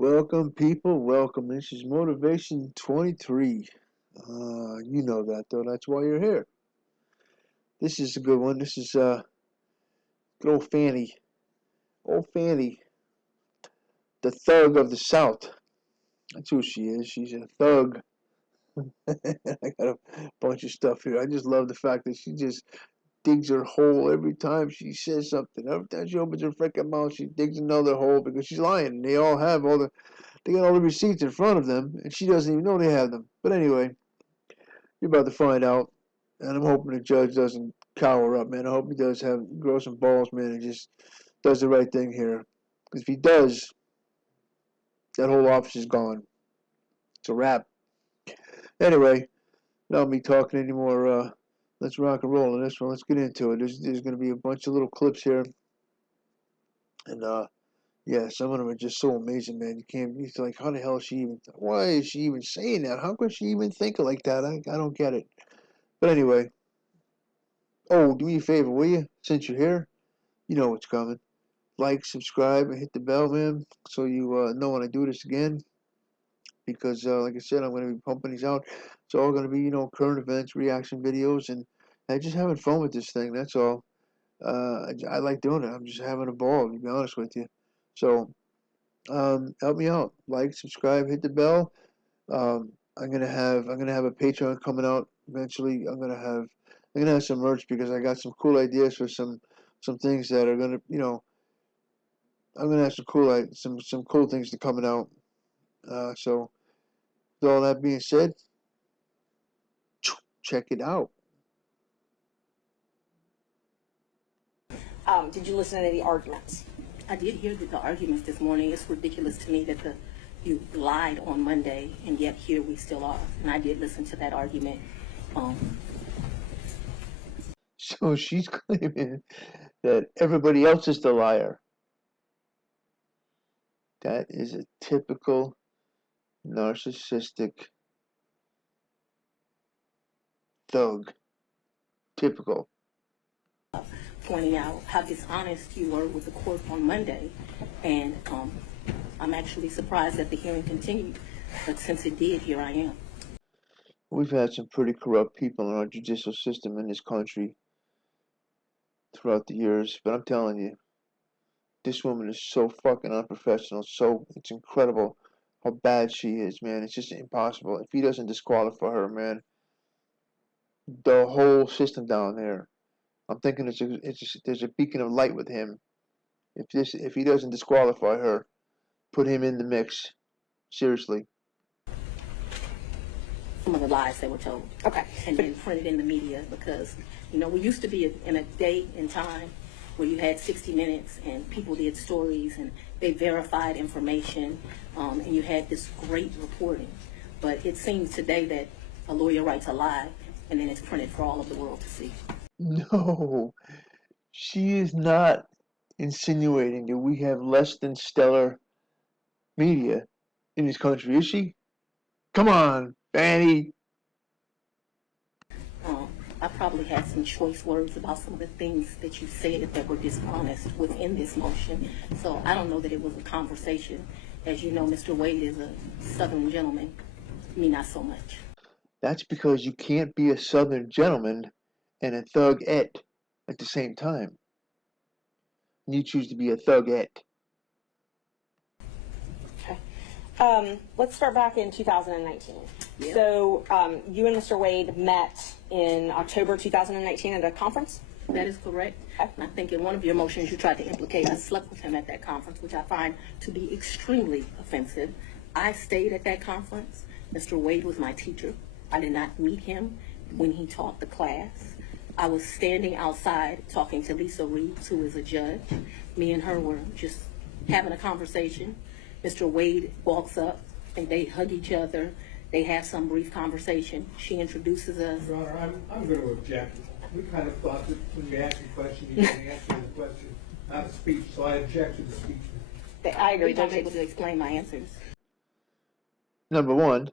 Welcome, people. Welcome. This is Motivation 23. You know that, though. That's why you're here. This is a good one. This is good old Fani. Old Fani, the thug of the South. That's who she is. She's a thug. I got a bunch of stuff here. I just love the fact that she just digs her hole every time she says something. Every time she opens her freaking mouth, she digs another hole because she's lying. They all have they got all the receipts in front of them, and she doesn't even know they have them. But anyway, you're about to find out, and I'm hoping the judge doesn't cower up, man. I hope he does grow some balls, man, and just does the right thing here. Because if he does, that whole office is gone. It's a wrap. Anyway, not me talking anymore. Let's rock and roll on this one. Let's get into it. There's going to be a bunch of little clips here, and yeah, some of them are just so amazing, man. You're like, how the hell is she even? Why is she even saying that? How could she even think like that? I don't get it. But anyway. Oh, do me a favor, will you? Since you're here, you know what's coming. Like, subscribe, and hit the bell, man, so you know when I do this again. Because, like I said, I'm going to be pumping these out. It's all going to be, current events, reaction videos, and just having fun with this thing. That's all. I like doing it. I'm just having a ball, to be honest with you. So, help me out. Like, subscribe, hit the bell. I'm gonna have a Patreon coming out eventually. I'm gonna have some merch because I got some cool ideas for some things that are gonna I'm gonna have some cool things to coming out. So with all that being said, check it out. Did you listen to any arguments? I did hear the arguments this morning. It's ridiculous to me that you lied on Monday, and yet here we still are. And I did listen to that argument. So she's claiming that everybody else is the liar. That is a typical narcissistic thug. Typical. Pointing out how dishonest you were with the court on Monday, and I'm actually surprised that the hearing continued, but since it did, here I am. We've had some pretty corrupt people in our judicial system in this country throughout the years, but I'm telling you, this woman is so fucking unprofessional. It's incredible how bad she is, man. It's just impossible. If he doesn't disqualify her, man, the whole system down there, I'm thinking there's a beacon of light with him. If he doesn't disqualify her, put him in the mix. Seriously. Some of the lies they were told. Okay. And then printed in the media because, we used to be in a day and time where you had 60 Minutes and people did stories and they verified information, and you had this great reporting. But it seems today that a lawyer writes a lie and then it's printed for all of the world to see. No, she is not insinuating that we have less than stellar media in this country, is she? Come on, Fanny. I probably had some choice words about some of the things that you said that were dishonest within this motion. So I don't know that it was a conversation. As you know, Mr. Wade is a Southern gentleman. Me, not so much. That's because you can't be a Southern gentleman and a thugette at the same time. You choose to be a thugette. Okay. Let's start back in 2019. Yeah. So you and Mr. Wade met in October 2019 at a conference? That is correct. And I think in one of your motions you tried to implicate I slept with him at that conference, which I find to be extremely offensive. I stayed at that conference. Mr. Wade was my teacher. I did not meet him when he taught the class. I was standing outside talking to Lisa Reeves, who is a judge. Me and her were just having a conversation. Mr. Wade walks up and they hug each other. They have some brief conversation. She introduces us. Your Honor, I'm going to object. We kind of thought that when you asked a question, you can answer the question, not a speech, so I object to the speech. I agree. I'm able to explain my answers. Number one.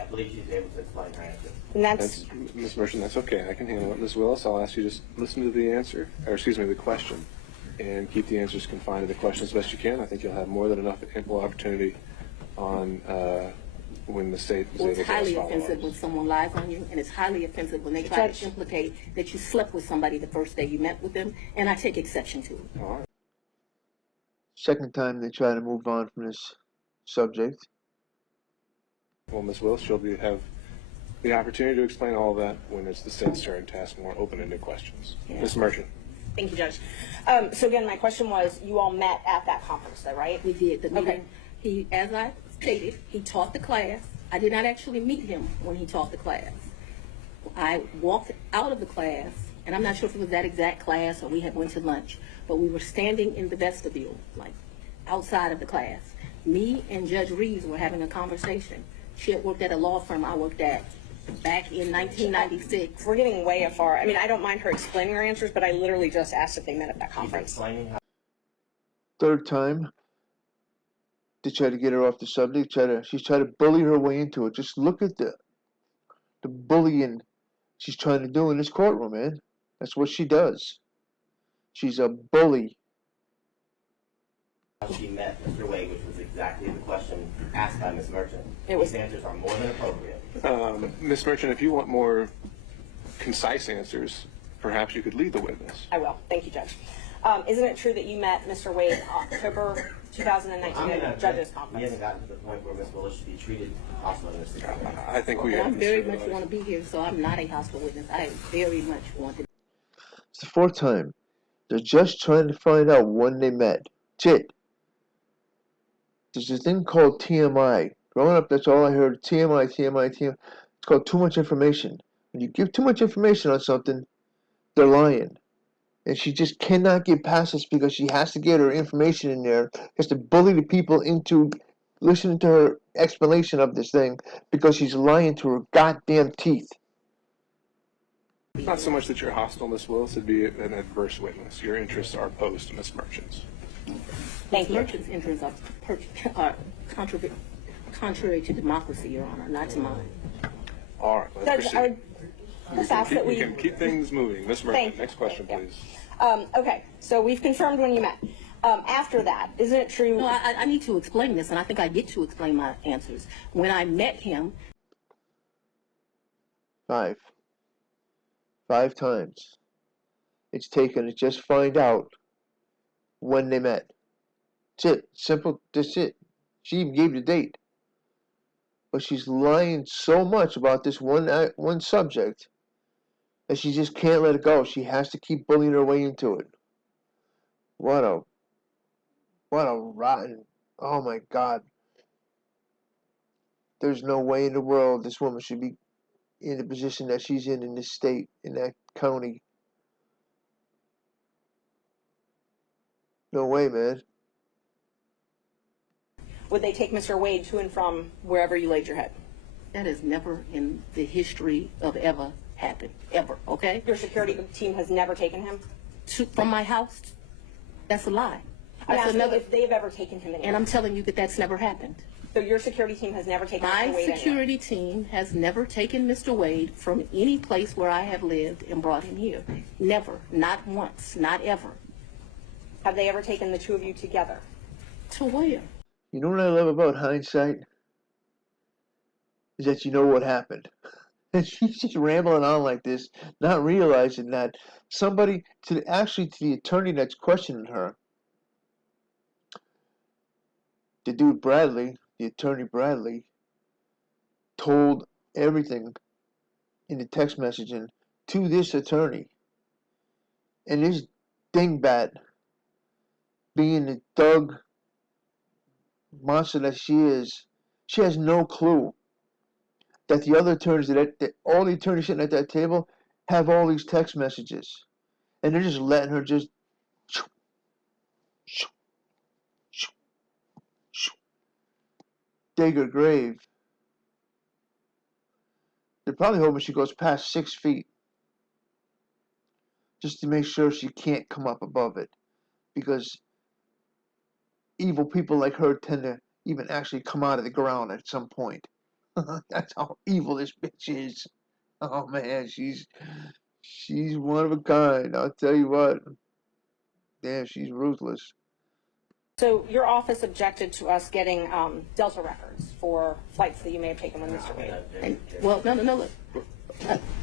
I believe she's able to explain her answer. And that's Ms. Merchant, that's okay. I can handle it. Ms. Willis, I'll ask you to just listen to the answer, or excuse me, the question. and keep the answers confined to the question as best you can. I think you'll have more than enough ample opportunity on when the state is Well, able it's to ask highly follow-ups. offensive when someone lies on you, and it's highly offensive when they try to implicate that you slept with somebody the first day you met with them, and I take exception to it. All right. Second time they try to move on from this subject. Well, Ms. Willis, she'll have the opportunity to explain all of that when it's the state's turn to ask more open-ended questions. Yeah. Ms. Merchant. Thank you, Judge. So again, my question was, you all met at that conference, though, right? We did the meeting. Okay. He, as I stated, he taught the class. I did not actually meet him when he taught the class. I walked out of the class, and I'm not sure if it was that exact class or we had went to lunch, but we were standing in the vestibule, like outside of the class. Me and Judge Reeves were having a conversation. She had worked at a law firm I worked at back in 1996. We're getting way afar. I mean, I don't mind her explaining her answers, but I literally just asked if they met at that She's conference. explaining how Third time, they try to get her off the subject. She's trying to bully her way into it. Just look at the bullying she's trying to do in this courtroom, man. That's what she does. She's a bully. she met Mr. Wade, which was exactly the question asked by Ms. Merchant. It was- These answers are more than appropriate. Ms. Merchant, if you want more concise answers, perhaps you could lead the witness. I will. Thank you, Judge. Isn't it true that you met Mr. Wade in October 2019 at the judges' We conference? haven't gotten to the point where Ms. Willis should be treated hostile in this situation. I think we And have I very Mr. much want to be here, so I'm not a hostile witness. I very much want to. It's the fourth time. They're just trying to find out when they met. That's it. There's a thing called TMI. Growing up, that's all I heard. TMI, TMI, TMI. It's called too much information. When you give too much information on something, they're lying. And she just cannot get past this because she has to get her information in there. Has to bully the people into listening to her explanation of this thing because she's lying to her goddamn teeth. Not so much that you're hostile, Ms. Willis, it'd be an adverse witness. Your interests are opposed to Ms. Merchant's. Thank you. Merchant's interests are contrary to democracy, Your Honor, not to mine. All right, let's Judge, proceed. just ask that We can keep things moving. Ms. Thank Merchant, you. next question, Yeah. please. Okay, so we've confirmed when you met. After that, isn't it true? No, I need to explain this, and I think I get to explain my answers. When I met him, Five times. It's taken to just find out when they met. That's it. Simple. That's it. She even gave the date. But she's lying so much about this one subject that she just can't let it go. She has to keep bullying her way into it. What a rotten. Oh my God. There's no way in the world this woman should be in the position that she's in this state, in that county. No way, man. Would they take Mr. Wade to and from wherever you laid your head? that has never in the history of ever happened, ever, okay? Your security team has never taken him? From my house, that's a lie. I'm That's asking another, if they've ever taken him anywhere. and I'm telling you that that's never happened. So your security team has never taken Mr. My Wade anywhere? security team has never taken Mr. Wade from any place where I have lived and brought him here. Never. Not once. Not ever. Have they ever taken the two of you together? To where? You know what I love about hindsight? Is that you know what happened. And she's just rambling on like this, not realizing that somebody, to the attorney that's questioning her, the dude Bradley, the attorney Bradley, told everything in the text messaging to this attorney. And this dingbat, being the thug monster that she is, she has no clue that the other attorneys, that all the attorneys sitting at that table, have all these text messages. And they're just letting her just dig her grave. They're probably hoping she goes past 6 feet, just to make sure she can't come up above it, because evil people like her tend to even actually come out of the ground at some point. That's how evil this bitch is. Oh man, she's one of a kind. I'll tell you what. damn, she's ruthless. So your office objected to us getting Delta records for flights that you may have taken with Mr. Wade. And, well, no, look.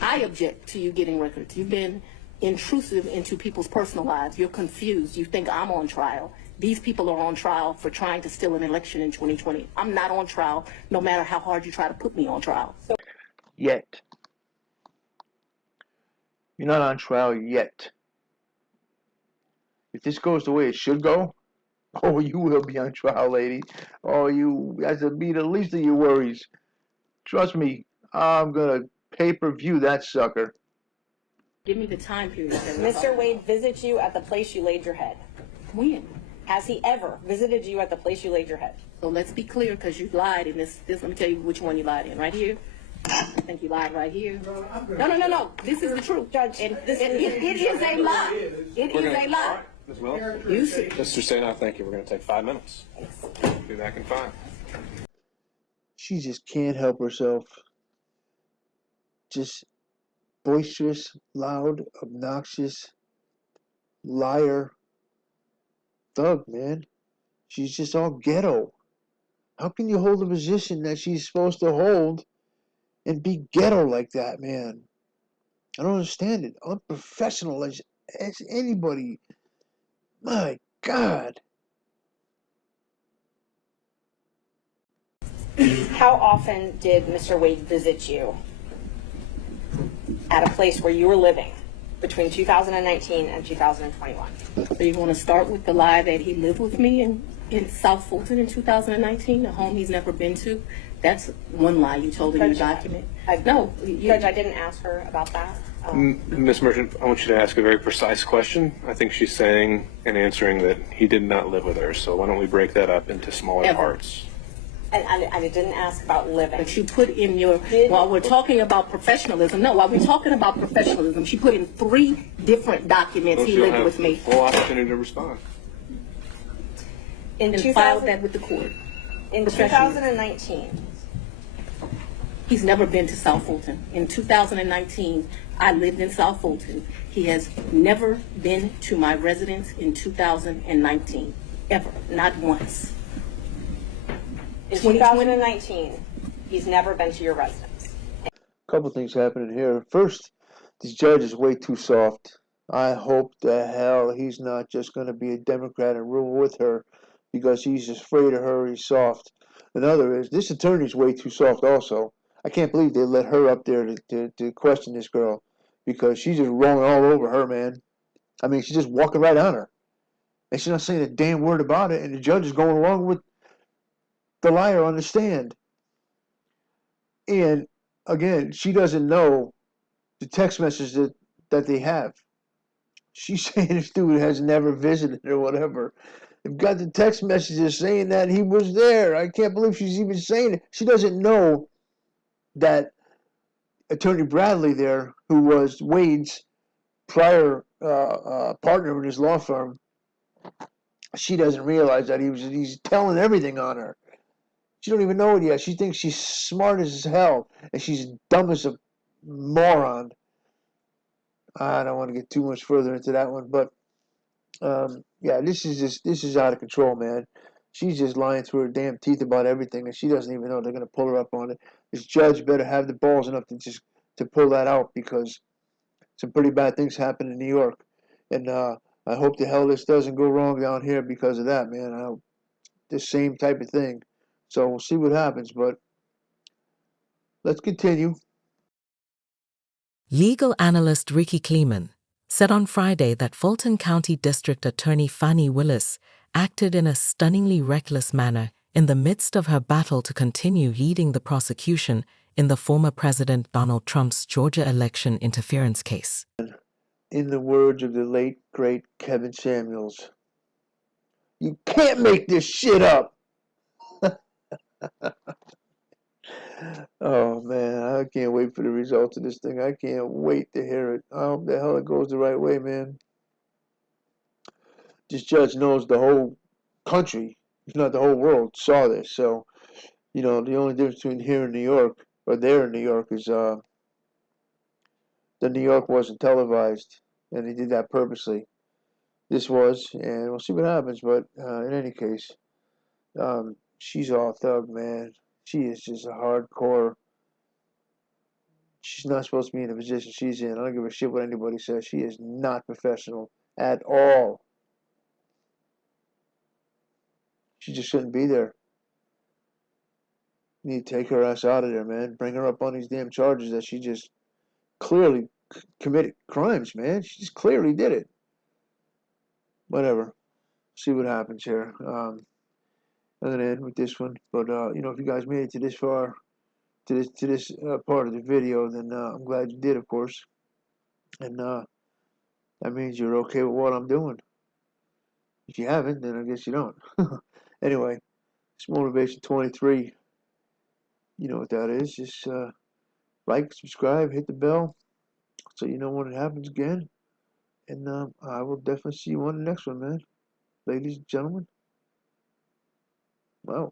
I object to you getting records. You've been intrusive into people's personal lives. You're confused. You think I'm on trial. These people are on trial for trying to steal an election in 2020. I'm not on trial, no matter how hard you try to put me on trial. Yet. You're not on trial yet. If this goes the way it should go, oh, you will be on trial, lady. Oh, that'll be the least of your worries. Trust me, I'm gonna pay-per-view that sucker. Give me the time period. Mr. Wade visited you at the place you laid your head. When? Has he ever visited you at the place you laid your head? So let's be clear, because you lied in this. Let me tell you which one you lied in. Right here. I think you lied right here. No. This is the truth, Judge. And it is a lie. It is a lie. Ms. Willis? You see. Mr. Stanoff, thank you. We're going to take 5 minutes. Be back in 5. She just can't help herself. Just boisterous, loud, obnoxious, liar, thug, man. She's just all ghetto. How can you hold a position that she's supposed to hold and be ghetto like that, man? I don't understand it. Unprofessional as anybody. My God. How often did Mr. Wade visit you at a place where you were living between 2019 and 2021? So you want to start with the lie that he lived with me in South Fulton in 2019, a home he's never been to? That's one lie you told in your document. Judge, I didn't ask her about that. Ms. Merchant, I want you to ask a very precise question. I think she's saying and answering that he did not live with her, so why don't we break that up into smaller parts? And I didn't ask about living. But you put in your, while we're talking about professionalism, she put in 3 different documents he lived with me. Full opportunity to respond. And filed that with the court. In 2019. He's never been to South Fulton. In 2019, I lived in South Fulton. He has never been to my residence in 2019, ever, not once. In 2019, he's never been to your residence. A couple things happening here. First, this judge is way too soft. I hope the hell he's not just going to be a Democrat and rule with her because he's afraid of her. He's soft. Another is this attorney's way too soft also. I can't believe they let her up there to question this girl because she's just rolling all over her, man. I mean, she's just walking right on her. And she's not saying a damn word about it, and the judge is going along with the liar on the stand. And, again, she doesn't know the text message that they have. She's saying this dude has never visited or whatever. They've got the text messages saying that he was there. I can't believe she's even saying it. She doesn't know that Attorney Bradley there, who was Wade's prior partner in his law firm, she doesn't realize that he's telling everything on her. She don't even know it yet. She thinks she's smart as hell, and she's dumb as a moron. I don't want to get too much further into that one, but yeah, this is out of control, man. She's just lying through her damn teeth about everything, and she doesn't even know they're going to pull her up on it. This judge better have the balls enough to pull that out because some pretty bad things happen in New York, and I hope the hell this doesn't go wrong down here because of that, man. The same type of thing. So we'll see what happens, but let's continue. Legal analyst Ricky Kleeman said on Friday that Fulton County District Attorney Fani Willis acted in a stunningly reckless manner in the midst of her battle to continue leading the prosecution in the former President Donald Trump's Georgia election interference case. In the words of the late, great Kevin Samuels, you can't make this shit up. Oh, man, I can't wait for the results of this thing. I can't wait to hear it. I hope the hell it goes the right way, man. This judge knows the whole country, if not the whole world, saw this. So, the only difference between here and New York, or there in New York, is the New York wasn't televised, and he did that purposely. this was, and we'll see what happens. But in any case, she's all thug, man. She is just a hardcore. She's not supposed to be in the position she's in. I don't give a shit what anybody says. She is not professional at all. She just shouldn't be there. You need to take her ass out of there, man. Bring her up on these damn charges that she just clearly committed crimes, man. She just clearly did it. Whatever. See what happens here. I'm gonna end with this one. But you know, if you guys made it to this far, to this part of the video, then I'm glad you did, of course. And that means you're okay with what I'm doing. If you haven't, then I guess you don't. Anyway, it's Motivation 23. You know what that is. Just like, subscribe, hit the bell, so you know when it happens again. And I will definitely see you on the next one, man. Ladies and gentlemen. Wow.